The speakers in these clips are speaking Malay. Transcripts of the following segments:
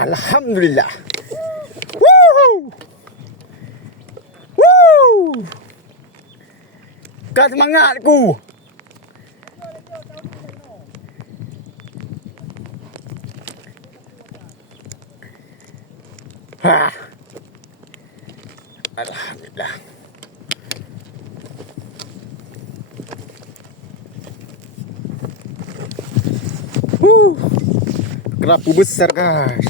Alhamdulillah. Woo! Woo! Kat semangatku. Ha. Alhamdulillah. Kerapu besar, guys.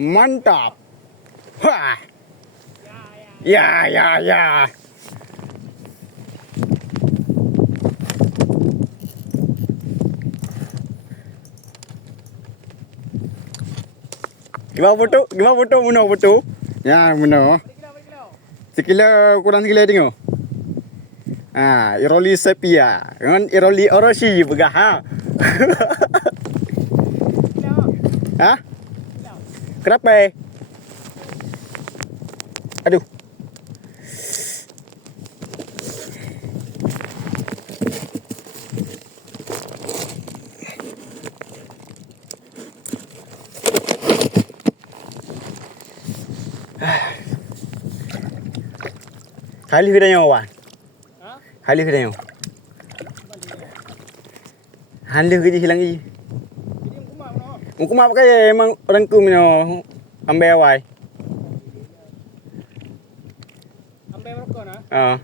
Mantap. Ha. Ya. Gimana foto muno foto? Ya, muno. Sekilo kurang sekilo tengok. Iroli sepia. Dengan iroli oroshi begah ha. Ha? Kenapa? Aduh. Kali kita nyawa. Kali kita nyawa. Handle kerja hilang lagi. Muka mak pakai emang rengkum ni ambil awal. Ambil rokok nah.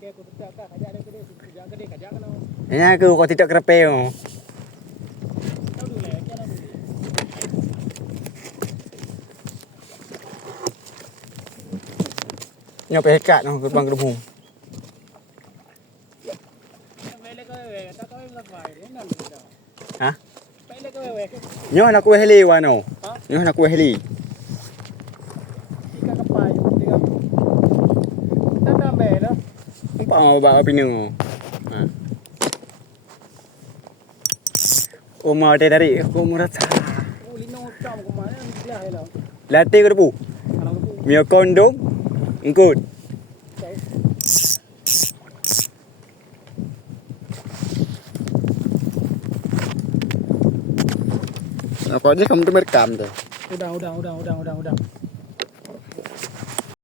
Okey aku tetap kak ajak dia gede kajak kan. Ini aku kau tidak kerepe. Nyop hekat noh bang kerubung. Ha? Nyo nak kuih heli wano. Nyo nak kuih heli. Ikan kapai dia. Kita tambah dah. Nampak bawa pinu. Ha. Oma dia dari aku merasa. Oh lino cam ke mana dia lah. Latih kerbu. Mio kondom. Engkut. Apa dia kamu tu merekam tu? Udah.